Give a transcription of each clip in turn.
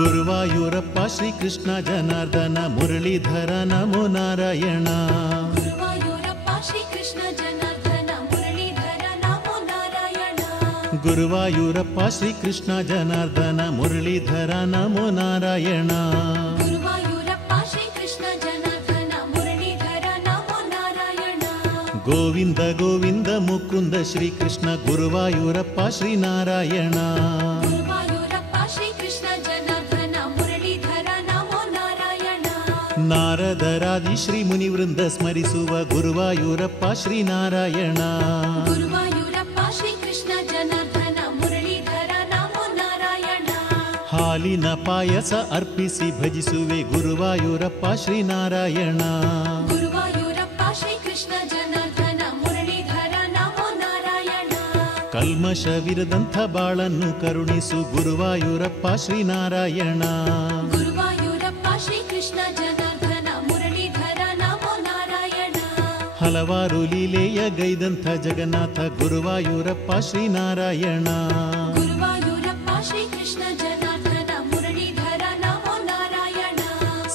ಗುರುವಾಯೂರಪ್ಪ ಶ್ರೀಕೃಷ್ಣ ಜನಾರ್ದನ ಮುರಳೀಧರ ನಮೋ ನಾರಾಯಣ. ಗುರುವಾಯೂರಪ್ಪ ಶ್ರೀಕೃಷ್ಣ ಜನಾರ್ದನ ಮುರಳೀಧರ ನಮೋ ನಾರಾಯಣ. ಗುರುವಾಯೂರಪ್ಪ ಶ್ರೀಕೃಷ್ಣ ಜನಾರ್ದನ ಮುರಳೀಧರ ನಮೋ ನಾರಾಯಣ. ಗುರುವಾಯೂರಪ್ಪ ಶ್ರೀಕೃಷ್ಣ ಜನಾರ್ದನ ಮುರಳೀಧರ ನಮೋ ನಾರಾಯಣ. ಗೋವಿಂದ ಗೋವಿಂದ ಮುಕುಂದ ಶ್ರೀಕೃಷ್ಣ ಗುರುವಾಯೂರಪ್ಪ ಶ್ರೀನಾರಾಯಣ. ಗುರುವಾಯೂರಪ್ಪ ಶ್ರೀಕೃಷ್ಣ ಜನಾರ್ದನ ಮುರಳೀಧರ ನಮೋ ನಾರಾಯಣ. ನಾರದರಾದಿ ಶ್ರೀ ಮುನಿವೃಂದ ಸ್ಮರಿಸುವ ಗುರುವಾಯೂರಪ್ಪ ಶ್ರೀನಾರಾಯಣ. ಗುರುವಾಯೂರಪ್ಪ ಶ್ರೀಕೃಷ್ಣ ಜನಾರ್ದನ ಮುರಳೀಧರ ನಮೋ ನಾರಾಯಣ. ಹಾಲಿನ ಪಾಯಸ ಅರ್ಪಿಸಿ ಭಜಿಸುವೆ ಗುರುವಾಯೂರಪ್ಪ ಶ್ರೀನಾರಾಯಣ. ಗುರುವಾಯೂರಪ್ಪ ಶ್ರೀಕೃಷ್ಣ ಜನಾರ್ದನ ಮುರಳೀಧರ ನಮೋ ನಾರಾಯಣ. ಕಲ್ಮಶವಿರದಂಥ ಬಾಳನ್ನು ಕರುಣಿಸು ಗುರುವಾಯೂರಪ್ಪ ಶ್ರೀನಾರಾಯಣ. ಗುರುವಾಯೂರಪ್ಪ ಶ್ರೀಕೃಷ್ಣ ಜನಾರ್ದನ ಮುರಳೀಧರ ನಮೋ ನಾರಾಯಣ. ಹಲವಾರು ಲೀಲೆಯ ಗೈದಂಥ ಜಗನ್ನಾಥ ಗುರುವಾಯೂರಪ್ಪ ಶ್ರೀನಾರಾಯಣ. ಗುರುವಾಯೂರಪ್ಪ ಶ್ರೀಕೃಷ್ಣ ಜನಾರ್ದನ ಮುರಳೀಧರ ನಮೋ ನಾರಾಯಣ.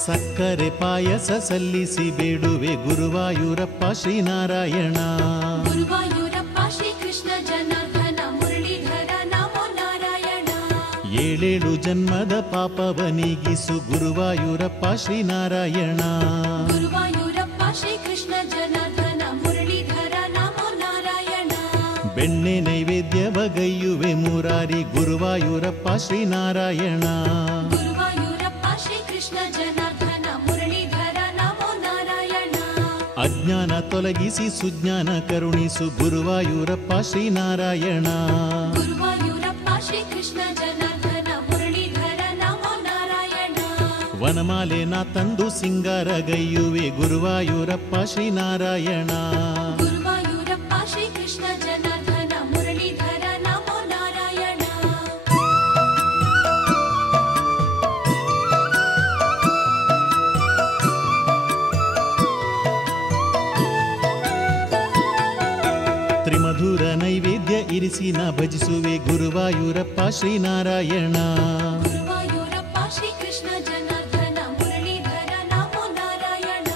ಸಕ್ಕರೆ ಪಾಯಸ ಸಲ್ಲಿಸಿ ಬೇಡುವೆ ಗುರುವಾಯೂರಪ್ಪ ಶ್ರೀನಾರಾಯಣ. ಗುರುವಾಯೂರಪ್ಪ ಶ್ರೀಕೃಷ್ಣ ಜನಾರ್ದನ ಮುರಳೀಧರ ನಮೋ ನಾರಾಯಣ. ಏಳೇಳು ಜನ್ಮದ ಪಾಪವ ನೀಗಿಸು ಗುರುವಾಯೂರಪ್ಪ ಶ್ರೀನಾರಾಯಣ. ಗುರುವಾಯೂರಪ್ಪ ಶ್ರೀಕೃಷ್ಣ ಜನಾರ್ದನ ಮುರಳೀಧರ ನಮೋ ನಾರಾಯಣ. ಬೆಣ್ಣೆ ನೈವೇದ್ಯವಗೈಯುವೆ ಮುರಾರಿ ಗುರುವಾಯೂರಪ್ಪ ಶ್ರೀನಾರಾಯಣ. ಗುರುವಾಯೂರಪ್ಪ ಶ್ರೀಕೃಷ್ಣ ಜನಾರ್ದನ ಮುರಳೀಧರ ನಮೋ ನಾರಾಯಣ. ಅಜ್ಞಾನ ತೊಲಗಿಸಿ ಸುಜ್ಞಾನ ಕರುಣಿಸು ಗುರುವಾಯೂರಪ್ಪ ಶ್ರೀನಾರಾಯಣ. ಗುರುವಾಯೂರಪ್ಪ ಶ್ರೀಕೃಷ್ಣ ಜನಾರ್ದನ ಮುರಳೀಧರ ನಮೋ ನಾರಾಯಣ. ವನಮಾಲೆ ನಾ ತಂದು ಸಿಂಗಾರಗೈಯುವೆ ಗುರುವಾಯೂರಪ್ಪ ಶ್ರೀನಾರಾಯಣ. ಗುರುವಾಯೂರಪ್ಪ ಶ್ರೀಕೃಷ್ಣ ಜನಾರ್ದನ ಮುರಳೀಧರ ನಮೋ ನಾರಾಯಣ. ತ್ರಿಮಧುರ ನೈವೇದ್ಯ ಇರಿಸಿ ನಾ ಭಜಿಸುವೆ ಗುರುವಾಯೂರಪ್ಪ ಶ್ರೀನಾರಾಯಣ. ಗುರುವಾಯೂರಪ್ಪ ಶ್ರೀಕೃಷ್ಣ ಜನಾರ್ದನ ಮುರಳೀಧರ ನಮೋ ನಾರಾಯಣ.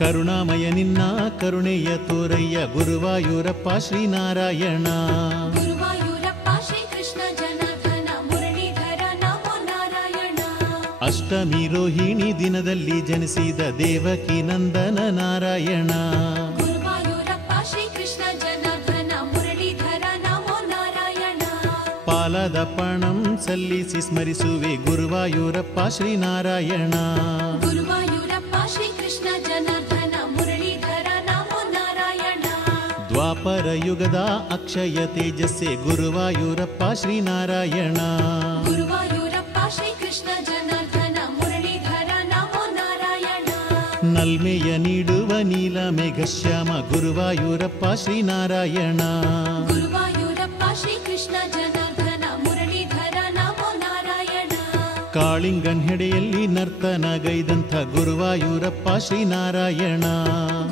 ಕರುಣಾಮಯ ನಿನ್ನ ಕರುಣೆಯ ತೋರಯ್ಯ ಗುರುವಾಯೂರಪ್ಪ ಶ್ರೀನಾರಾಯಣ. ಗುರುವಾಯೂರಪ್ಪ ಶ್ರೀಕೃಷ್ಣ ಜನಾರ್ದನ ಮುರಳೀಧರ ನಮೋ ನಾರಾಯಣ. ಅಷ್ಟಮಿ ರೋಹಿಣಿ ದಿನದಲ್ಲಿ ಜನಿಸಿದ ದೇವಕಿ ನಂದನ ನಾರಾಯಣ. ಗುರುವಾಯೂರಪ್ಪ ಶ್ರೀಕೃಷ್ಣ ಜನಾರ್ದನ ಮುರಳೀಧರ ನಮೋ ನಾರಾಯಣ. ಪಾಲದ ಪಣಂ ಸಲ್ಲಿಸಿ ಸ್ಮರಿಸುವೆ ಗುರುವಾಯೂರಪ್ಪ ಶ್ರೀನಾರಾಯಣ. ಗುರುವಾಯೂರಪ್ಪ ಶ್ರೀಕೃಷ್ಣ ಜನಾರ್ದನ ಮುರಳೀಧರ ನಮೋ ನಾರಾಯಣ. ದ್ವಾಪರ ಯುಗದ ಅಕ್ಷಯ ತೇಜಸ್ಸೆ ಗುರುವಾಯೂರಪ್ಪ ಶ್ರೀನಾರಾಯಣ. ಗುರುವಾಯೂರಪ್ಪ ಶ್ರೀಕೃಷ್ಣ ಜನಾರ್ದನ ಮುರಳೀಧರ ನಮೋ ನಾರಾಯಣ. ನಲ್ಮೆಯ ನೀಡುವ ನೀಲ ಮೇಘಶ್ಯಾಮ ಗುರುವಾಯೂರಪ್ಪ ಶ್ರೀನಾರಾಯಣ. ಗುರುವಾಯೂರಪ್ಪ ಶ್ರೀಕೃಷ್ಣ ಜನಾರ್ದನ ಮುರಳೀಧರ ನಮೋ ನಾರಾಯಣ. ಕಾಳಿಂಗನ್ ಹೆಡೆಯಲ್ಲಿ ನರ್ತನಗೈದಂಥ ಗುರುವಾಯೂರಪ್ಪ ಶ್ರೀನಾರಾಯಣ.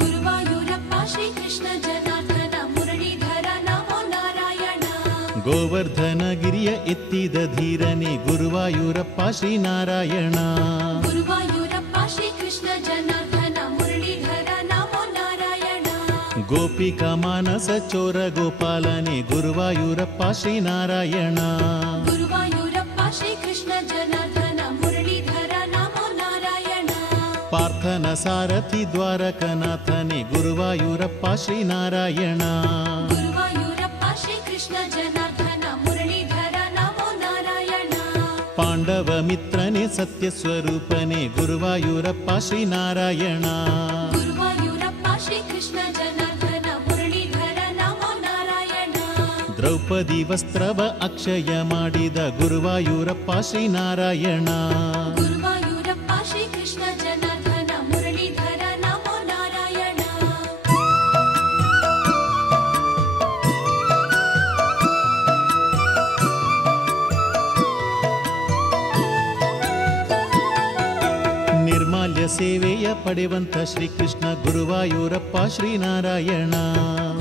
ಗುರುವಾಯೂರಪ್ಪ ಶ್ರೀಕೃಷ್ಣ ಜನಾರ್ದನ ಮುರಳೀಧರ ನಮೋ ನಾರಾಯಣ. ಗೋವರ್ಧನಗಿರಿಯ ಎತ್ತಿದ ಧೀರನೇ ಗುರುವಾಯೂರಪ್ಪ ಶ್ರೀನಾರಾಯಣ. ಗುರುವಾಯೂರಪ್ಪ ಶ್ರೀಕೃಷ್ಣ ಜನಾರ್ದನ ಮುರಳೀಧರ ನಮೋ ನಾರಾಯಣ. ಗೋಪಿಕಾ ಮಾನಸ ಚೋರ ಗೋಪಾಲನೆ ಗುರುವಾಯೂರಪ್ಪ ಶ್ರೀನಾರಾಯಣ. ಗುರುವಾಯೂರಪ್ಪ ಶ್ರೀಕೃಷ್ಣ ಜನಾರ್ದನ ಮುರಳೀಧರ ನಮೋ ನಾರಾಯಣ. ಪಾರ್ಥನ ಸಾರಥಿ ದ್ವಾರಕನಾಥನೆ ಗುರುವಾಯೂರಪ್ಪ ಶ್ರೀನಾರಾಯಣ. ಗುರುವಾಯೂರಪ್ಪ ಶ್ರೀಕೃಷ್ಣ ಜನಾರ್ದನ ಮುರಳೀಧರ ನಮೋ ನಾರಾಯಣ. ಪಾಂಡವ ಮಿತ್ರನೇ ಸತ್ಯ ಸ್ವರೂಪನೆ ಗುರುವಾಯೂರಪ್ಪ ಶ್ರೀನಾರಾಯಣ. ಗುರುವಾಯೂರಪ್ಪ ಶ್ರೀಕೃಷ್ಣ ಜನಾರ್ದನ ಮುರಳೀಧರ ನಮೋ ನಾರಾಯಣ. ದ್ರೌಪದಿ ವಸ್ತ್ರವ ಅಕ್ಷಯ ಮಾಡಿದ ಗುರುವಾಯೂರಪ್ಪ ಶ್ರೀನಾರಾಯಣ. ಗುರುವಾಯೂರಪ್ಪ ಶ್ರೀಕೃಷ್ಣ ಜನಾರ್ದನ ಮುರಳೀಧರ ನಮೋ ನಾರಾಯಣ. ನಿರ್ಮಾಲ್ಯ ಸೇವೆಯ ಪಡೆವಂತ ಶ್ರೀಕೃಷ್ಣ ಗುರುವಾಯೂರಪ್ಪ ಶ್ರೀನಾರಾಯಣ.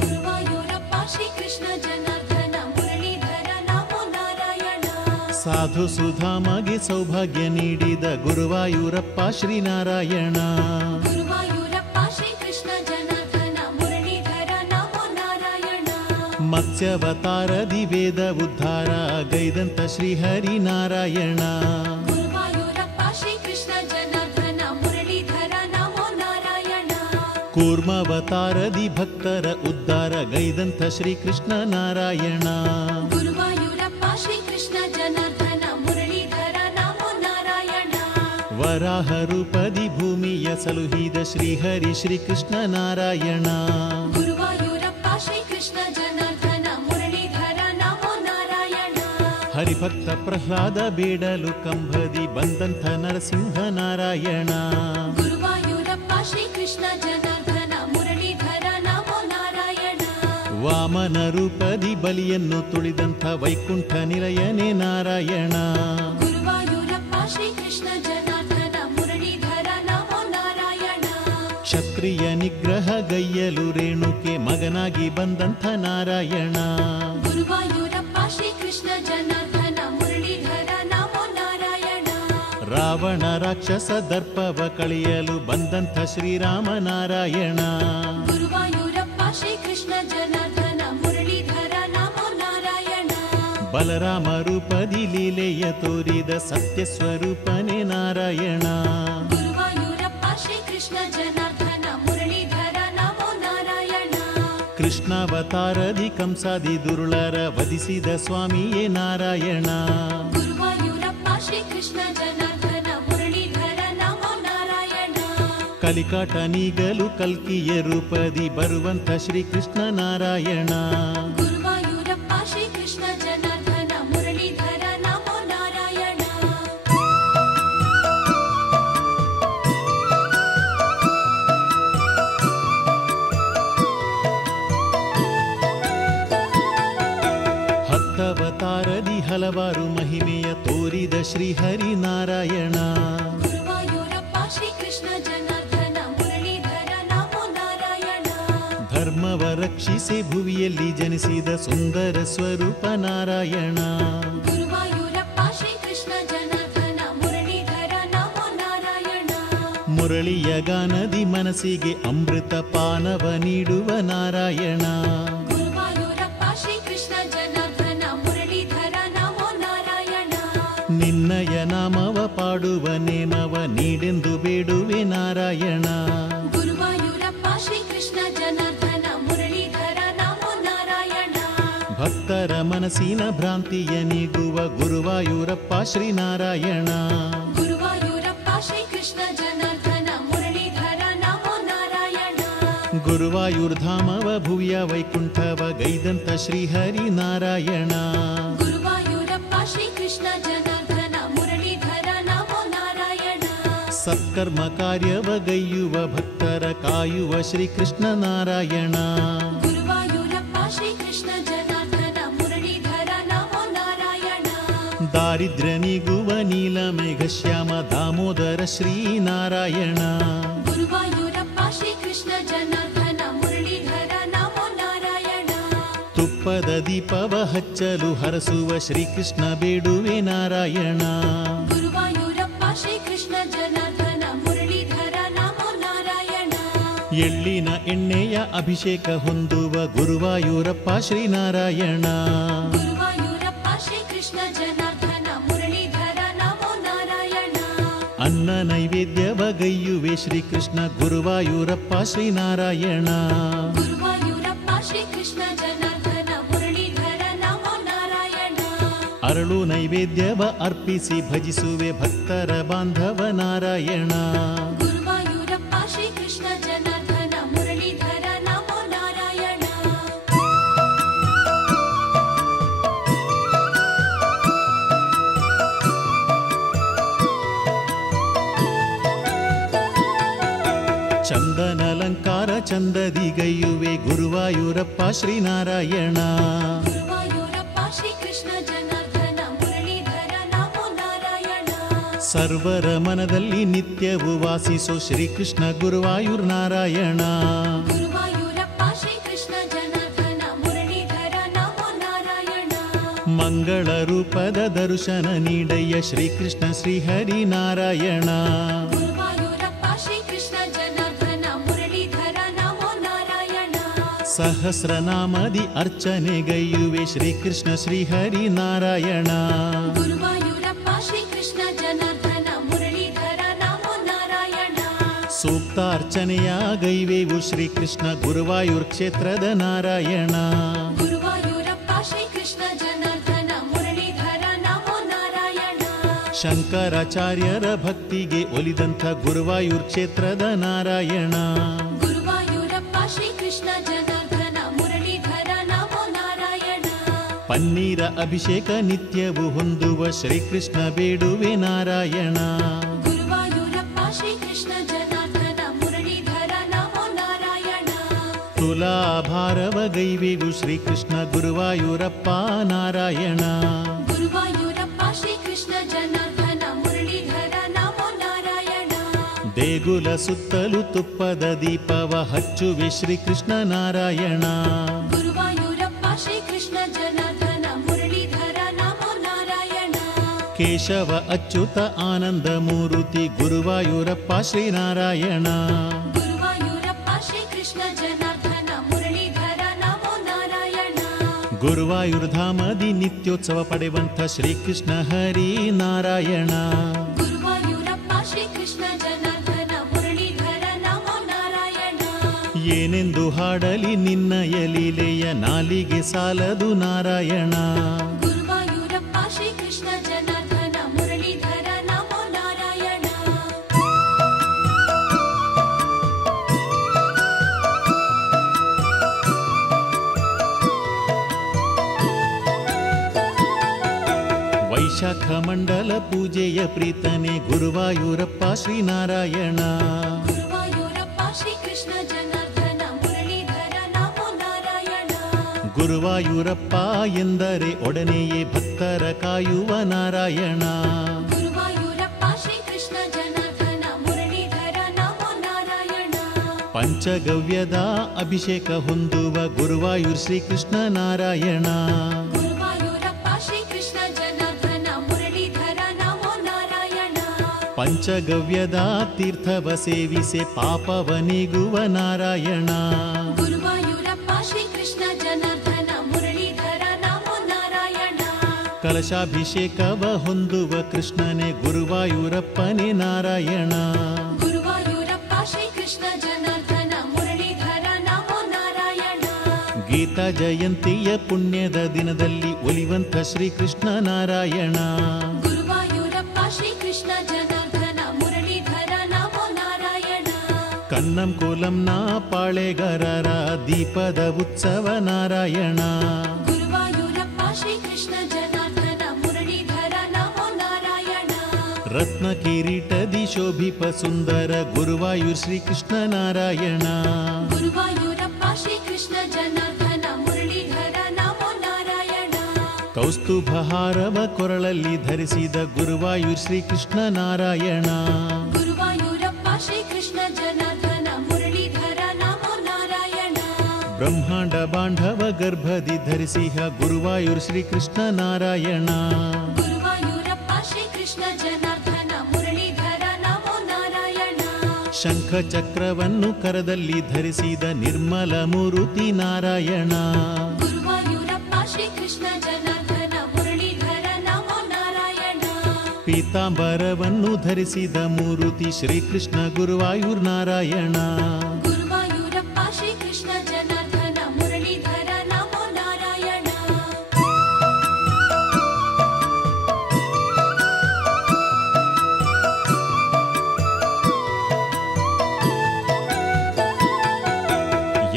ಗುರುವಾಯೂರಪ್ಪ ಶ್ರೀಕೃಷ್ಣ ಜನಾರ್ದನ ಮುರಳೀಧರ ನಮೋ ನಾರಾಯಣ. ಸಾಧು ಸುಧಾಮಗೆ ಸೌಭಾಗ್ಯ ನೀಡಿದ ಗುರುವಾಯೂರಪ್ಪ ಶ್ರೀನಾರಾಯಣ. ಗುರುವಾಯೂರಪ್ಪ ಶ್ರೀಕೃಷ್ಣ ಜನಾರ್ದನ ಮುರಳೀಧರ ನಮೋ ನಾರಾಯಣ. ಮತ್ಸ್ಯವತಾರದಿ ವೇದ ಉದ್ಧಾರ ಗೈದಂತ ಶ್ರೀಹರಿನಾರಾಯಣ. ಗುರುವಾಯೂರಪ್ಪ ಶ್ರೀಕೃಷ್ಣ ಜನಾರ್ದನ ಮುರಳೀಧರ ನಮೋ ನಾರಾಯಣ. ಕೂರ್ಮಾವತಾರದಿ ಭಕ್ತರ ಉದ್ಧಾರ ಗೈದಂತ ಶ್ರೀಕೃಷ್ಣ ನಾರಾಯಣ. ಗುರುವಾಯೂರಪ್ಪ ಶ್ರೀಕೃಷ್ಣ ಜನಾರ್ದನ ಮುರಳೀಧರ ನಮೋ ನಾರಾಯಣ. ವರಾಹ ರೂಪದಿ ಭೂಮಿಯ ಸಲುಹಿದ ಶ್ರೀಹರಿ ಶ್ರೀಕೃಷ್ಣ ನಾರಾಯಣ. ಗುರುವಾಯೂರಪ್ಪ ಶ್ರೀಕೃಷ್ಣ ಜನಾರ್ದನ ಮುರಳೀಧರ ನಮೋ ನಾರಾಯಣ. ಹರಿಭಕ್ತ ಪ್ರಹ್ಲಾದ ಬೇಡಲು ಕಂಬದಿ ಬಂದಂಥ ನರಸಿಂಹ ನಾರಾಯಣ. ಗುರುವಾಯೂರಪ್ಪ ಶ್ರೀಕೃಷ್ಣ ಜನಾರ್ದನ ಮುರಳೀಧರ ನಮೋ ನಾರಾಯಣ. ವಾಮನ ರೂಪದಿ ಬಲಿಯನ್ನು ತುಳಿದಂಥ ವೈಕುಂಠ ನಿಲಯನೇ ನಾರಾಯಣ. ಗುರುವಾಯೂರಪ್ಪ ಶ್ರೀಕೃಷ್ಣ ಜನಾರ್ದನ ಮುರಳೀಧರ ನಮೋ ನಾರಾಯಣ. ಕ್ಷತ್ರಿಯ ನಿಗ್ರಹ ಗೈಯಲು ರೇಣುಕೆ ಮಗನಾಗಿ ಬಂದಂಥ ನಾರಾಯಣ. ಗುರುವಾಯೂರಪ್ಪ ಶ್ರೀಕೃಷ್ಣ ಜನಾರ್ದನ ಮುರಳೀಧರ ನಮೋ ನಾರಾಯಣ. ರಾವಣ ರಾಕ್ಷಸ ದರ್ಪವ ಕಳೆಯಲು ಬಂದಂಥ ಶ್ರೀರಾಮ ನಾರಾಯಣ. ಗುರುವಾಯೂರಪ್ಪ ಶ್ರೀಕೃಷ್ಣ ಜನಾರ್ದನ ಮುರಳೀಧರ ನಮೋ ನಾರಾಯಣ. ಬಲರಾಮ ರೂಪದಿ ಲೀಲೆಯ ತೋರಿದ ಸತ್ಯ ಸ್ವರೂಪನೇ ನಾರಾಯಣ. ಗುರುವಾಯೂರಪ್ಪ ಶ್ರೀಕೃಷ್ಣ ಜನಾರ್ದನ ಮುರಳೀಧರ ನಮೋ ನಾರಾಯಣ. ಕೃಷ್ಣಾವತಾರದಿ ಕಂಸಾದಿ ದುರುಳರ ವಧಿಸಿದ ಸ್ವಾಮಿಯೇ ನಾರಾಯಣ. ಗುರುವಾಯೂರಪ್ಪ ಶ್ರೀಕೃಷ್ಣ ಜನಾರ್ದನ ಮುರಳೀಧರ ನಮೋ ನಾರಾಯಣ. ಕಲಿಕಾಟ ನೀಗಲು ಕಲ್ಕಿಯ ರೂಪದಿ ಬರುವಂಥ ಶ್ರೀಕೃಷ್ಣ ನಾರಾಯಣ. ಗುರುವಾಯೂರಪ್ಪ ಶ್ರೀಕೃಷ್ಣ ಜನಾರ್ದನ ಮುರಳೀಧರ ನಮೋ ನಾರಾಯಣ. ಹತ್ತವತಾರದಿ ಹಲವಾರು ಮಹಿಮೆಯ ತೋರಿದ ಶ್ರೀಹರಿ ನಾರಾಯಣ. ಗುರುವಾಯೂರಪ್ಪ ಶ್ರೀಕೃಷ್ಣ ಜನಾರ್ದನ ಮುರಳೀಧರ ನಮೋ ನಾರಾಯಣ. ಧರ್ಮವ ರಕ್ಷಿಸಿ ಭುವಿಯಲ್ಲಿ ಜನಿಸಿದ ಸುಂದರ ಸ್ವರೂಪ ನಾರಾಯಣ. ಗುರುವಾಯೂರಪ್ಪ ಶ್ರೀಕೃಷ್ಣ ಜನಾರ್ದನ ಮುರಳೀಧರ ನಮೋ ನಾರಾಯಣ. ಮುರಳಿಯ ಗಾನದಿ ಮನಸ್ಸಿಗೆ ಅಮೃತ ಪಾನವ ನೀಡುವ ನಾರಾಯಣ. ಗುರುವಾಯೂರಪ್ಪ ಶ್ರೀಕೃಷ್ಣ ಜನಾರ್ದನ ಮುರಳೀಧರ ನಮೋ ನಾರಾಯಣ. ನಿನ್ನಯ ನಾಮವ ಪಾಡುವ ನೇಮವ ನೀಡೆಂದು ಬೇಡುವೆ ನಾರಾಯಣ. ಗುರುವಾಯೂರಪ್ಪ ಶ್ರೀಕೃಷ್ಣ ಜನಾರ್ದನ ಮುರಳೀಧರ ನಮೋ ನಾರಾಯಣ. ಭಕ್ತರ ಮನಸ್ಸಿನ ಭ್ರಾಂತಿಯ ನೀಗುವ ಗುರುವಾಯೂರಪ್ಪ ಶ್ರೀನಾರಾಯಣ. ಗುರುವಾಯೂರಪ್ಪ ಶ್ರೀಕೃಷ್ಣ ಜನಾರ್ದನ ಮುರಳೀಧರ ನಮೋ ನಾರಾಯಣ. ಗುರುವಾಯೂರ್ಧಾಮವ ಭುವಿಯ ವೈಕುಂಠವ ಗೈದಂತ ಶ್ರೀಹರಿ ನಾರಾಯಣ. ಗುರುವಾಯೂರಪ್ಪ ಶ್ರೀಕೃಷ್ಣ ಜನಾರ್ದನ ಮುರಳೀಧರ ನಮೋ ನಾರಾಯಣ. ಸತ್ಕರ್ಮ ಕಾರ್ಯವ ಗೈಯುವ ಭಕ್ತರ ಕಾಯುವ ಶ್ರೀಕೃಷ್ಣ ನಾರಾಯಣ. ಗುರುವಾಯೂರಪ್ಪ ಶ್ರೀಕೃಷ್ಣ ಜನಾರ್ದನ ಮುರಳೀಧರ ನಮೋ ನಾರಾಯಣ. ದಾರಿದ್ರ್ಯ ನೀಗುವ ನೀಲಮೇಘ ಶ್ಯಾಮ ದಾಮೋದರ ಶ್ರೀನಾರಾಯಣ. ಗುರುವಾಯೂರಪ್ಪ ಶ್ರೀಕೃಷ್ಣ ಜನಾರ್ದನ ಮುರಳೀಧರ ನಮೋ ನಾರಾಯಣ. ತುಪ್ಪದ ದೀಪವ ಹಚ್ಚಲು ಹರಸುವ ಶ್ರೀಕೃಷ್ಣ ಬೇಡುವೆ ನಾರಾಯಣ. ಗುರುವಾಯೂರಪ್ಪ ಶ್ರೀಕೃಷ್ಣ ಜನಾರ್ದನ ಮುರಳೀಧರ ನಮೋ ನಾರಾಯಣ. ಎಳ್ಳಿನ ಎಣ್ಣೆಯ ಅಭಿಷೇಕ ಹೊಂದುವ ಗುರುವಾಯೂರಪ್ಪ ಶ್ರೀನಾರಾಯಣ. ಗುರುವಾಯೂರಪ್ಪ ಶ್ರೀಕೃಷ್ಣ ಜನಾರ್ದನ ಮುರಳೀಧರ ನಮೋ ನಾರಾಯಣ. ಅನ್ನ ನೈವೇದ್ಯವ ಗೈಯುವೆ ಶ್ರೀಕೃಷ್ಣ ಗುರುವಾಯೂರಪ್ಪ ಶ್ರೀನಾರಾಯಣ. ಗುರುವಾಯೂರಪ್ಪ ಶ್ರೀಕೃಷ್ಣ ಜನಾರ್ದನ ಮುರಳೀಧರ ನಮೋ ನಾರಾಯಣ. ಅರಳು ನೈವೇದ್ಯವ ಅರ್ಪಿಸಿ ಭಜಿಸುವೆ ಭಕ್ತರ ಬಾಂಧವ ನಾರಾಯಣ. ಗುರುವಾಯೂರಪ್ಪ ಶ್ರೀಕೃಷ್ಣ ಜನಾರ್ದನ ಮುರಳೀಧರ ನಮೋ ನಾರಾಯಣ. ಚಂದನಲಂಕಾರ ಚಂದದಿ ಗೈಯುವೆ ಗುರುವಾಯೂರಪ್ಪ ಶ್ರೀನಾರಾಯಣ. ಗುರುವಾಯೂರಪ್ಪ ಶ್ರೀಕೃಷ್ಣ ಜನಾರ್ದನ ಮುರಳೀಧರ ನಮೋ ನಾರಾಯಣ. ಸರ್ವರ ಮನದಲ್ಲಿ ನಿತ್ಯವೂ ವಾಸಿಸೋ ಶ್ರೀಕೃಷ್ಣ ಗುರುವಾಯೂರ್ ನಾರಾಯಣ. ಗುರುವಾಯೂರಪ್ಪ ಶ್ರೀಕೃಷ್ಣ ಜನಾರ್ದನ ಮುರಳೀಧರ ನಮೋ ನಾರಾಯಣ. ಮಂಗಳ ರೂಪದ ದರ್ಶನ ನೀಡಯ್ಯ ಶ್ರೀಕೃಷ್ಣ ಶ್ರೀಹರಿನಾರಾಯಣ. ಗುರುವಾಯೂರಪ್ಪ ಶ್ರೀಕೃಷ್ಣ ಜನಾರ್ದನ ಮುರಳೀಧರ ನಮೋ ನಾರಾಯಣ. ಸಹಸ್ರನಾಮದಿ ಅರ್ಚನೆಗೈಯುವೆ ಶ್ರೀಕೃಷ್ಣ ಶ್ರೀಹರಿನಾರಾಯಣ. ಗುರುವಾಯೂರಪ್ಪ ಶ್ರೀಕೃಷ್ಣ ಜನಾರ್ದನ ಮುರಳೀಧರ ನಮೋ ನಾರಾಯಣ. ಸೂಕ್ತಾರ್ಚನೆಯ ಗೈವೇವು ಶ್ರೀಕೃಷ್ಣ ಗುರುವಾಯೂರ್ ಕ್ಷೇತ್ರದ ನಾರಾಯಣ. ಗುರುವಾಯೂರಪ್ಪ ಶ್ರೀಕೃಷ್ಣ ಜನಾರ್ದನ ಮುರಳೀಧರ ನಮೋ ನಾರಾಯಣ. ಶಂಕರಾಚಾರ್ಯರ ಭಕ್ತಿಗೆ ಒಲಿದಂಥ ಗುರುವಾಯೂರ್ ಕ್ಷೇತ್ರದ ನಾರಾಯಣ. ಗುರುವಾಯೂರಪ್ಪ ಶ್ರೀಕೃಷ್ಣ ಜನಾರ್ದನ ಮುರಳೀಧರ ನಮೋ ನಾರಾಯಣ. ಪನ್ನೀರ ಅಭಿಷೇಕ ನಿತ್ಯವೂ ಹೊಂದುವ ಶ್ರೀಕೃಷ್ಣ ಬೇಡುವೆ ನಾರಾಯಣ. ಗುರುವಾಯೂರಪ್ಪ ಶ್ರೀಕೃಷ್ಣ ಜನಾರ್ದನ ಮುರಳೀಧರ ನಮೋ ನಾರಾಯಣ. ತುಲಾಭಾರವ ಗೈವೇವು ಶ್ರೀಕೃಷ್ಣ ಗುರುವಾಯೂರಪ್ಪ ನಾರಾಯಣ. ಗುರುವಾಯೂರಪ್ಪ ಶ್ರೀಕೃಷ್ಣ ಜನಾರ್ದನ ಮುರಳೀಧರ ನಮೋ ನಾರಾಯಣ. ದೇಗುಲ ಸುತ್ತಲೂ ತುಪ್ಪದ ದೀಪವ ಹಚ್ಚುವೆ ಶ್ರೀಕೃಷ್ಣ ನಾರಾಯಣ. ಗುರುವಾಯೂರಪ್ಪ ಶ್ರೀಕೃಷ್ಣ ಜನಾರ್ದನ ಮುರಳೀಧರ ನಮೋ ನಾರಾಯಣ. ಕೇಶವ ಅಚ್ಯುತ ಆನಂದ ಮೂರುತಿ ಗುರುವಾಯೂರಪ್ಪ ಶ್ರೀನಾರಾಯಣ. ಗುರುವಾಯೂರಪ್ಪ ಶ್ರೀಕೃಷ್ಣ ಜನಾರ್ದನ ಮುರಳೀಧರ ನಮೋ ನಾರಾಯಣ. ಗುರುವಾಯೂರ್ ಧಾಮದಿ ನಿತ್ಯೋತ್ಸವ ಪಡೆಯುವಂಥ ಶ್ರೀಕೃಷ್ಣ ಹರಿ ನಾರಾಯಣ. ಗುರುವಾಯೂರಪ್ಪ ಶ್ರೀಕೃಷ್ಣ ಜನಾರ್ದನ ಮುರಳೀಧರ ನಮೋ ನಾರಾಯಣ. ಏನೆಂದು ಹಾಡಲಿ ನಿನ್ನಯ ಲೀಲೆಯ ನಾಲಿಗೆ ಸಾಲದು ನಾರಾಯಣ. ಗುರುವಾಯೂರಪ್ಪ ಶ್ರೀಕೃಷ್ಣ ಜನಾರ್ದನ ಮುರಳೀಧರ ನಮೋ ನಾರಾಯಣ. ವೈಶಾಖ ಮಂಡಲ ಪೂಜೆಯ ಪ್ರೀತನೆ ಗುರುವಾಯೂರಪ್ಪ ಶ್ರೀನಾರಾಯಣ. ಗುರುವಾಯೂರಪ್ಪ ಶ್ರೀಕೃಷ್ಣ ಜನಾರ್ದನ ಮುರಳೀಧರ ನಮೋ ನಾರಾಯಣ. ಗುರುವಾಯೂರಪ್ಪ ಎಂದರೆ ಒಡನೆಯೇ ಭಕ್ತರ ಕಾಯುವ ನಾರಾಯಣ. ಗುರುವಾಯೂರಪ್ಪ ಶ್ರೀಕೃಷ್ಣ ಜನಾರ್ದನ ಮುರಳೀಧರ ನಮೋ ನಾರಾಯಣ. ಪಂಚಗವ್ಯದ ಅಭಿಷೇಕ ಹೊಂದುವ ಗುರುವಾಯೂರ್ ಶ್ರೀಕೃಷ್ಣ ನಾರಾಯಣ. ಗುರುವಾಯೂರಪ್ಪ ಶ್ರೀಕೃಷ್ಣ ಜನಾರ್ದನ ಮುರಳೀಧರ ನಮೋ ನಾರಾಯಣ. ಪಂಚಗವ್ಯದ ತೀರ್ಥವ ಸೇವಿಸೆ ಪಾಪವ ನೀಗುವ ನಾರಾಯಣ. ಗುರುವಾಯೂರಪ್ಪ ಶ್ರೀಕೃಷ್ಣ ಜನಾರ್ದನ ಮುರಳೀಧರ ನಮೋ ನಾರಾಯಣ. ಕಲಶಾಭಿಷೇಕವ ಹೊಂದುವ ಕೃಷ್ಣನೇ ಗುರುವಾಯೂರಪ್ಪನೇ ನಾರಾಯಣ. ಗುರುವಾಯೂರಪ್ಪ ಶ್ರೀಕೃಷ್ಣ ಜನಾರ್ದನ ಮುರಳೀಧರ ನಮೋ ನಾರಾಯಣ. ಗೀತಾ ಜಯಂತಿಯ ಪುಣ್ಯದ ದಿನದಲ್ಲಿ ಒಲಿವಂತ ಶ್ರೀಕೃಷ್ಣ ನಾರಾಯಣ. ಗುರುವಾಯೂರಪ್ಪ ಶ್ರೀಕೃಷ್ಣ ಜನಾರ್ದನ ಮುರಳೀಧರ ನಮೋ ನಾರಾಯಣ. ಕನ್ನಂ ಕೋಲಂನ ಪಾಳೆಗಾರರ ದೀಪದ ಉತ್ಸವ ನಾರಾಯಣ. ಗುರುವಾಯೂರಪ್ಪ ಶ್ರೀಕೃಷ್ಣ ಜನಾರ್ದನ ಮುರಳೀಧರ ನಮೋ ನಾರಾಯಣ. ರತ್ನ ಕಿರೀಟದಿ ಶೋಭಿಪ ಸುಂದರ ಗುರುವಾಯೂರ್ ಶ್ರೀಕೃಷ್ಣ ನಾರಾಯಣ. ಗುರುವಾಯೂರಪ್ಪ ಶ್ರೀಕೃಷ್ಣ ಜನಾರ್ದನ ಮುರಳೀಧರ ನಮೋ ನಾರಾಯಣ. ಕೌಸ್ತುಭಹಾರವ ಕೊರಳಲ್ಲಿ ಧರಿಸಿದ ಗುರುವಾಯೂರ್ ಶ್ರೀಕೃಷ್ಣ ನಾರಾಯಣ. ಗುರುವಾಯೂರಪ್ಪ ಶ್ರೀಕೃಷ್ಣ ಜನಾರ್ದನ ಮುರಳೀಧರ ನಮೋ ನಾರಾಯಣ. ಬ್ರಹ್ಮಾಂಡ ಬಾಂಧವ ಗರ್ಭದಿ ಧರಿಸಿಹ ಗುರುವಾಯೂರ್ ಶ್ರೀಕೃಷ್ಣ ನಾರಾಯಣ. ಗುರುವಾಯೂರಪ್ಪ ಶ್ರೀಕೃಷ್ಣ ಜನಾರ್ದನ ಮುರಳೀಧರ ನಮೋ ನಾರಾಯಣ. ಶಂಖ ಚಕ್ರವನ್ನು ಕರದಲ್ಲಿ ಧರಿಸಿದ ನಿರ್ಮಲ ಮೂರುತಿ ನಾರಾಯಣ. ಗುರುವಾಯೂರಪ್ಪ ಶ್ರೀಕೃಷ್ಣ ಜನಾರ್ದನ ಮುರಳೀಧರ ನಮೋ ನಾರಾಯಣ. ಪೀತಾಂಬರವನ್ನು ಧರಿಸಿದ ಮೂರುತಿ ಶ್ರೀಕೃಷ್ಣ ಗುರುವಾಯೂರ್ ನಾರಾಯಣ. ಗುರುವಾಯೂರಪ್ಪ ಶ್ರೀಕೃಷ್ಣ ಜನಾರ್ದನ ಮುರಳೀಧರ ನಮೋ ನಾರಾಯಣ.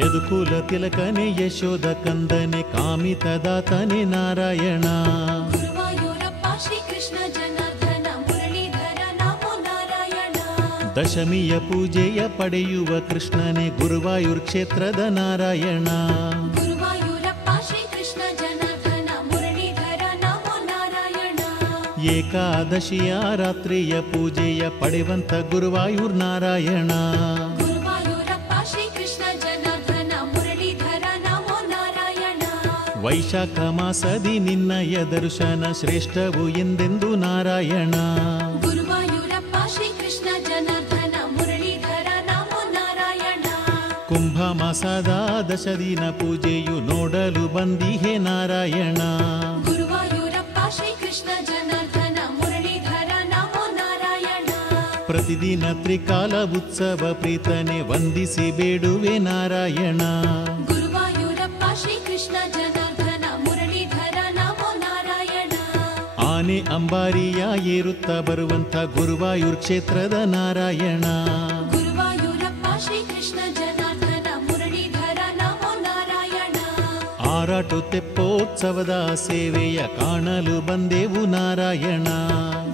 ಯದುಕುಲ ತಿಲಕನೆ ಯಶೋದ ಕಂದನೆ ಕಾಮಿತದಾತನೆ ನಾರಾಯಣ. ಗುರುವಾಯೂರಪ್ಪ ಶ್ರೀಕೃಷ್ಣ ಜನಾರ್ದನ ಮುರಳೀಧರ ನಮೋ ನಾರಾಯಣ. ದಶಮಿಯ ಪೂಜೆಯ ಪಡೆಯುವ ಕೃಷ್ಣನೇ ಗುರುವಾಯೂರ್ ಕ್ಷೇತ್ರದ ನಾರಾಯಣ. ಗುರುವಾಯೂರಪ್ಪ ಶ್ರೀಕೃಷ್ಣ ಜನಾರ್ದನ ಮುರಳೀಧರ ನಮೋ ನಾರಾಯಣ. ಏಕಾದಶಿಯ ರಾತ್ರಿಯ ಪೂಜೆಯ ಪಡೆವಂತ ಗುರುವಾಯೂರ್ ನಾರಾಯಣ. ಗುರುವಾಯೂರಪ್ಪ ಶ್ರೀಕೃಷ್ಣ ಜನಾರ್ದನ ಮುರಳೀಧರ ನಮೋ ನಾರಾಯಣ. ವೈಶಾಖ ಮಾಸದಿ ನಿನ್ನಯ ದರ್ಶನ ಶ್ರೇಷ್ಠವು ಎಂದೆಂದು ನಾರಾಯಣ. ಗುರುವಾಯೂರಪ್ಪ ಶ್ರೀಕೃಷ್ಣ ಜನಾರ್ದನ ಮುರಳೀಧರ ನಮೋ ನಾರಾಯಣ. ಕುಂಭ ಮಾಸದ ದಶದಿನ ಪೂಜೆಯು ನೋಡಲು ಬಂದಿಹೆ ನಾರಾಯಣ. ಗುರುವಾಯೂರಪ್ಪ ಶ್ರೀಕೃಷ್ಣ ಜನಾರ್ದನ ಮುರಳೀಧರ ನಮೋ ನಾರಾಯಣ. ಪ್ರತಿದಿನ ತ್ರಿಕಾಲ ಉತ್ಸವ ಪ್ರೀತನೆ ವಂದಿಸಿ ಬೇಡುವೆ ನಾರಾಯಣ. ಗುರುವಾಯೂರಪ್ಪ ಶ್ರೀಕೃಷ್ಣ ಜನಾರ್ದನ ಮುರಳೀಧರ ನಮೋ ನಾರಾಯಣ. ಆನೆ ಅಂಬಾರಿಯ ಏರುತ್ತ ಬರುವಂಥ ಗುರುವಾಯೂರ್ ಕ್ಷೇತ್ರದ ನಾರಾಯಣ. ಗುರುವಾಯೂರಪ್ಪ ಶ್ರೀಕೃಷ್ಣ ಜನಾರ್ದನ ಮುರಳೀಧರ ನಮೋ ನಾರಾಯಣ. ಆರಾಟು ತೆಪ್ಪೋತ್ಸವದ ಸೇವೆಯ ಕಾಣಲು ಬಂದೆವು ನಾರಾಯಣ.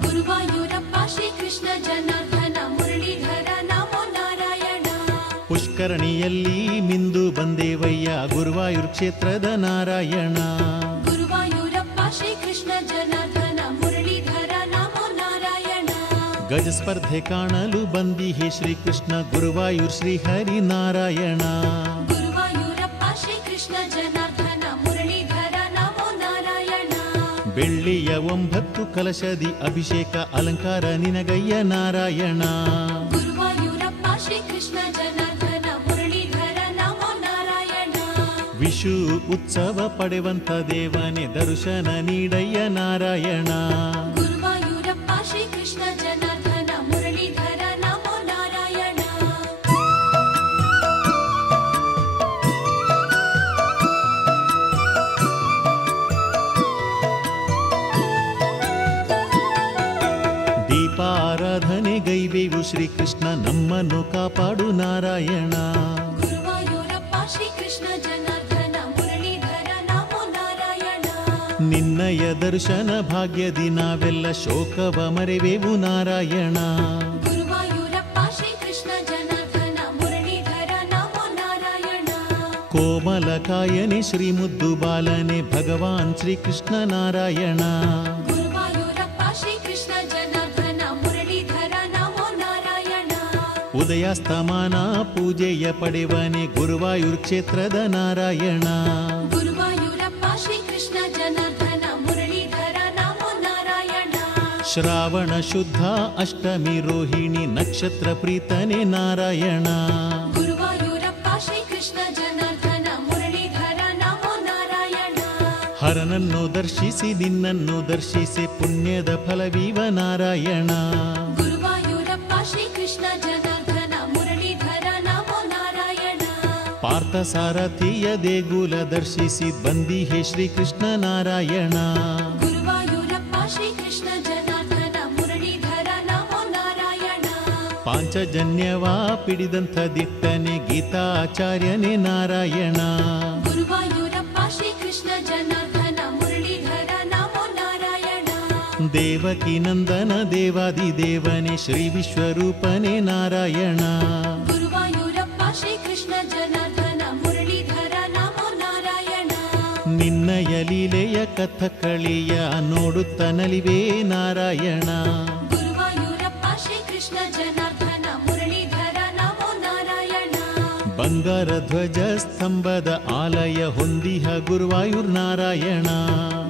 ಗುರುವಾಯೂರಪ್ಪ ಶ್ರೀಕೃಷ್ಣ ಜನಾರ್ದನ ಮುರಳೀಧರ ನಮೋ ನಾರಾಯಣ. ಪುಷ್ಕರಣಿಯಲ್ಲಿ ಮಿಂದು ಬಂದೇವಯ್ಯ ಗುರುವಾಯೂರ್ ಕ್ಷೇತ್ರದ ನಾರಾಯಣ. ಗುರುವಾಯೂರಪ್ಪ ಶ್ರೀಕೃಷ್ಣ ಜನಾರ್ದನ ಮುರಳೀಧರ ನಮೋ ನಾರಾಯಣ. ಗಜ ಸ್ಪರ್ಧೆ ಕಾಣಲು ಬಂದಿಹೆ ಶ್ರೀಕೃಷ್ಣ ಗುರುವಾಯೂರ್ ಶ್ರೀಹರಿ ನಾರಾಯಣ. ಗುರುವಾಯೂರಪ್ಪ ಶ್ರೀಕೃಷ್ಣ ಜನಾರ್ದನ ಮುರಳೀಧರ ನಮೋ ನಾರಾಯಣ. ಬೆಳ್ಳಿಯ 9 ಕಲಶದಿ ಅಭಿಷೇಕ ಅಲಂಕಾರ ನಿನಗಯ್ಯ ನಾರಾಯಣ. ಗುರುವಾಯೂರಪ್ಪ ಶ್ರೀಕೃಷ್ಣ ಜನಾರ್ದನ ಮುರಳೀಧರ ನಮೋ ನಾರಾಯಣ. ವಿಷು ಉತ್ಸವ ಪಡೆವಂತ ದೇವನೇ ದರ್ಶನ ನೀಡಯ್ಯ ನಾರಾಯಣ. ಗುರುವಾಯೂರಪ್ಪ ಶ್ರೀಕೃಷ್ಣ ಜನಾರ್ದನ ಮುರಳೀಧರ ನಮೋ ನಾರಾಯಣ. ದೀಪಾರಾಧನೆ ಗೈವೇವು ಶ್ರೀಕೃಷ್ಣ ನಮ್ಮನ್ನು ಕಾಪಾಡು ನಾರಾಯಣ. ಗುರುವಾಯೂರಪ್ಪ ಶ್ರೀಕೃಷ್ಣ ಜನಾರ್ದನ ಮುರಳೀಧರ ನಮೋ ನಾರಾಯಣ. ನಿನ್ನಯ ದರ್ಶನ ಭಾಗ್ಯದಿ ನಾವೆಲ್ಲ ಶೋಕವ ಮರೆವೆವು ನಾರಾಯಣ. ಗುರುವಾಯೂರಪ್ಪ ಶ್ರೀಕೃಷ್ಣ ಜನಾರ್ದನ ಮುರಳೀಧರ ನಮೋ ನಾರಾಯಣ. ಕೋಮಲ ಕಾಯನೆ ಶ್ರೀ ಮುದ್ದು ಬಾಲನೆ ಭಗವಾನ್ ಶ್ರೀಕೃಷ್ಣ ನಾರಾಯಣ. ಗುರುವಾಯೂರಪ್ಪ ಶ್ರೀಕೃಷ್ಣ ಜನಾರ್ದನ ಮುರಳೀಧರ ನಮೋ ನಾರಾಯಣ. ಉದಯಾಸ್ತಮಾನ ಪೂಜೆಯ ಪಡೆವನೆ ಗುರುವಾಯೂರ್ ಕ್ಷೇತ್ರದ ನಾರಾಯಣ. ಗುರುವಾಯೂರಪ್ಪ ಶ್ರೀಕೃಷ್ಣ ಜನಾರ್ದನ ಮುರಳೀಧರ ನಮೋ ನಾರಾಯಣ. ಶ್ರಾವಣ ಶುದ್ಧ ಅಷ್ಟಮಿ ರೋಹಿಣಿ ನಕ್ಷತ್ರ ಪ್ರೀತನೆ ನಾರಾಯಣ. ಗುರುವಾಯೂರಪ್ಪ ಶ್ರೀಕೃಷ್ಣ ಜನಾರ್ದನ ಮುರಳೀಧರ ನಮೋ ನಾರಾಯಣ. ಹರನನ್ನು ದರ್ಶಿಸಿ ನಿನ್ನನ್ನು ದರ್ಶಿಸಿ ಪುಣ್ಯದ ಫಲವೀವ ನಾರಾಯಣ. ಗುರುವಾಯೂರಪ್ಪ ಶ್ರೀಕೃಷ್ಣ ಜನಾರ್ದನ ಮುರಳೀಧರ ನಮೋ ನಾರಾಯಣ. ಪಾರ್ಥ ಸಾರಥಿಯ ದೇಗುಲ ದರ್ಶಿಸಿ ಬಂದಿಹೆ ಶ್ರೀಕೃಷ್ಣ ನಾರಾಯಣ. ಗುರುವಾಯೂರಪ್ಪ ಶ್ರೀಕೃಷ್ಣ ಜನಾರ್ದನ ಮುರಳೀಧರ ನಮೋ ನಾರಾಯಣ. ಪಾಂಚಜನ್ಯವ ಪಿಡಿದಂಥ ದಿಟ್ಟನೆ ಗೀತಾಚಾರ್ಯನೇ ನಾರಾಯಣ. ಗುರುವಾಯೂರಪ್ಪ ಶ್ರೀಕೃಷ್ಣ ಜನಾರ್ದನ ಮುರಳೀಧರ ನಮೋ ನಾರಾಯಣ. ದೇವಕಿ ನಂದನ ದೇವಾದಿ ದೇವನೇ ಶ್ರೀ ವಿಶ್ವರೂಪನೇ ನಾರಾಯಣ. ಗುರುವಾಯೂರಪ್ಪ ಶ್ರೀಕೃಷ್ಣ ಜನಾರ್ದನ ಮುರಳೀಧರ ನಮೋ ನಾರಾಯಣ. ನಿನ್ನಯ ಲೀಲೆಯ ಕಥಕಳಿಯ ನೋಡುತ್ತ ನಲಿವೇ ನಾರಾಯಣ. ಗುರುವಾಯೂರಪ್ಪ ಶ್ರೀಕೃಷ್ಣ ಜನಾರ್ದನ ಮುರಳೀಧರ ನಮೋ ನಾರಾಯಣ. ಬಂಗಾರ ಧ್ವಜ ಸ್ತಂಭದ ಆಲಯ ಹೊಂದಿಹ ಗುರುವಾಯೂರ್ ನಾರಾಯಣ.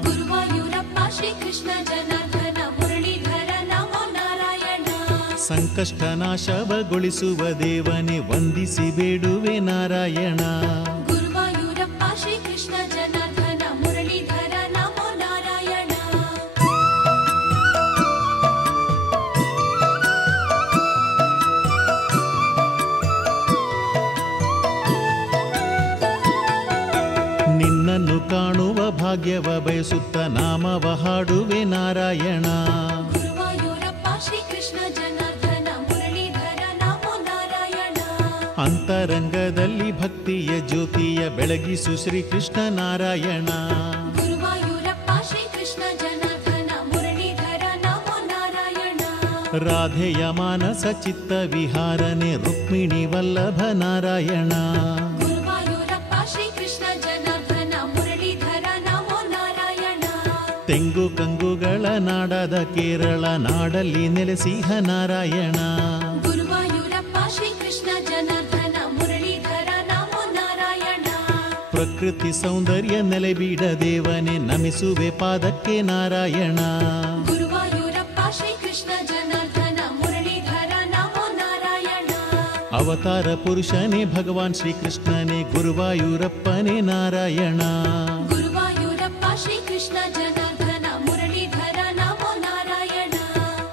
ಗುರುವಾಯೂರಪ್ಪ ಶ್ರೀಕೃಷ್ಣ ಜನಾರ್ದನ ಮುರಳೀಧರ ನಮೋ ನಾರಾಯಣ. ಸಂಕಷ್ಟ ನಾಶವಗೊಳಿಸುವ ದೇವನೇ ವಂದಿಸಿ ಬೇಡುವೆ ನಾರಾಯಣ. ಗುರುವಾಯೂರಪ್ಪ ಶ್ರೀಕೃಷ್ಣ ಜನಾರ್ದನ ಮುರಳೀಧರ ನಮೋ ನಾರಾಯಣ. ನಿನ್ನನ್ನು ಕಾಣುವ ಭಾಗ್ಯವ ಬಯಸುತ್ತ ನಾಮವ ಹಾಡುವೆ ನಾರಾಯಣ. ಗುರುವಾಯೂರಪ್ಪ ಶ್ರೀಕೃಷ್ಣ ಜನಾರ್ದನ ಮುರಳೀಧರ ನಮೋ ನಾರಾಯಣ. ಅಂತರಂಗದಲ್ಲಿ ಭಕ್ತಿಯ ಜ್ಯೋತಿಯ ಬೆಳಗಿಸು ಶ್ರೀಕೃಷ್ಣ ನಾರಾಯಣ. ಗುರುವಾಯೂರಪ್ಪ ಶ್ರೀಕೃಷ್ಣ ಜನಾರ್ದನ ಮುರಳೀಧರ ನಮೋ ನಾರಾಯಣ. ರಾಧೆಯ ಮಾನಸ ಚಿತ್ತ ವಿಹಾರನೆ ರುಕ್ಮಿಣಿ ವಲ್ಲಭ ನಾರಾಯಣ. ಗುರುವಾಯೂರಪ್ಪ ಶ್ರೀಕೃಷ್ಣ ಜನಾರ್ದನ ಮುರಳೀಧರ ನಮೋ ನಾರಾಯಣ. ತೆಂಗು ಕಂಗುಗಳ ನಾಡಾದ ಕೇರಳ ನಾಡಲ್ಲಿ ನೆಲೆಸಿಹ ನಾರಾಯಣ. ಗುರುವಾಯೂರಪ್ಪ ಶ್ರೀಕೃಷ್ಣ ಜನಾರ್ದನ ಮುರಳೀಧರ ನಮೋ ನಾರಾಯಣ. ಪ್ರಕೃತಿ ಸೌಂದರ್ಯ ನೆಲೆಬೀಡ ದೇವನೇ ನಮಿಸುವೆ ಪಾದಕ್ಕೆ ನಾರಾಯಣ. ಗುರುವಾಯೂರಪ್ಪ ಶ್ರೀಕೃಷ್ಣ ಜನಾರ್ದನ ಮುರಳೀಧರ ನಮೋ ನಾರಾಯಣ. ಅವತಾರ ಪುರುಷನೇ ಭಗವಾನ್ ಶ್ರೀಕೃಷ್ಣನೇ ಗುರುವಾಯೂರಪ್ಪನೇ ನಾರಾಯಣ. ಗುರುವಾಯೂರಪ್ಪ ಶ್ರೀಕೃಷ್ಣ ಜನಾರ್ದನ ಮುರಳೀಧರ ನಮೋ ನಾರಾಯಣ.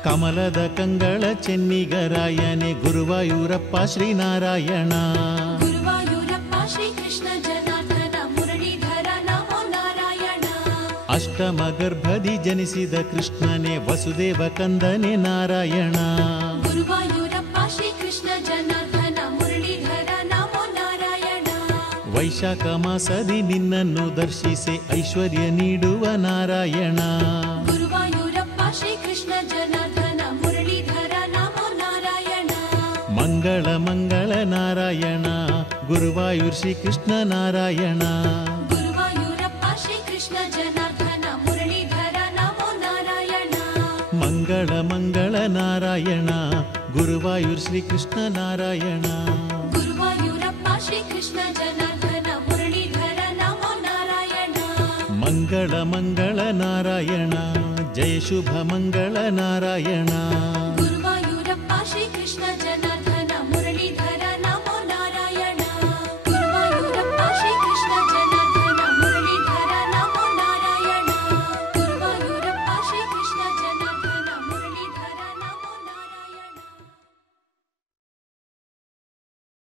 ಕಮಲದ ಕಂಗಳ ಚೆನ್ನಿಗರಾಯನೇ ಗುರುವಾಯೂರಪ್ಪ ಶ್ರೀನಾರಾಯಣ. ಗುರುವಾಯೂರಪ್ಪ ಶ್ರೀಕೃಷ್ಣ ಜನಾರ್ದನ ಮುರಳೀಧರ ನಮೋ ನಾರಾಯಣ. ಅಷ್ಟಮ ಗರ್ಭದಿ ಜನಿಸಿದ ಕೃಷ್ಣನೇ ವಸುದೇವ ಕಂದನೇ ನಾರಾಯಣ. ಗುರುವಾಯೂರಪ್ಪ ಶ್ರೀಕೃಷ್ಣ ಜನಾರ್ದನ ಮುರಳೀಧರ ನಮೋ ನಾರಾಯಣ. ವೈಶಾಖ ಮಾಸದಿ ನಿನ್ನನ್ನು ದರ್ಶಿಸಿ ಐಶ್ವರ್ಯ ನೀಡುವ ನಾರಾಯಣ. ಗುರುವಾಯೂರಪ್ಪ ಶ್ರೀಕೃಷ್ಣ ಜನಾರ್ದನ ಮುರಳೀಧರ ನಮೋ ನಾರಾಯಣ. ಮಂಗಳ ಮಂಗಳ ನಾರಾಯಣ ಗುರುವಾಯೂರ್ ಶ್ರೀಕೃಷ್ಣ ನಾರಾಯಣ. ಗುರುವಾಯೂರಪ್ಪ ಶ್ರೀಕೃಷ್ಣ ಜನಾರ್ದನ ಮುರಳೀಧರ ನಮೋ ನಾರಾಯಣ. ಮಂಗಳ ಮಂಗಳ ನಾರಾಯಣ ಗುರುವಾಯೂರ್ ಶ್ರೀಕೃಷ್ಣ ನಾರಾಯಣ. ಗುರುವಾಯೂರಪ್ಪ ಶ್ರೀಕೃಷ್ಣ ಜನಾರ್ದನ ಮುರಳೀಧರ ನಮೋ ನಾರಾಯಣ. ಮಂಗಳ ಮಂಗಳ ನಾರಾಯಣ ಜಯ ಶುಭ ಮಂಗಳ ನಾರಾಯಣ. ಗುರುವಾಯೂರಪ್ಪ ಶ್ರೀಕೃಷ್ಣ ಜನಾರ್ದನ ಮುರಳೀಧರ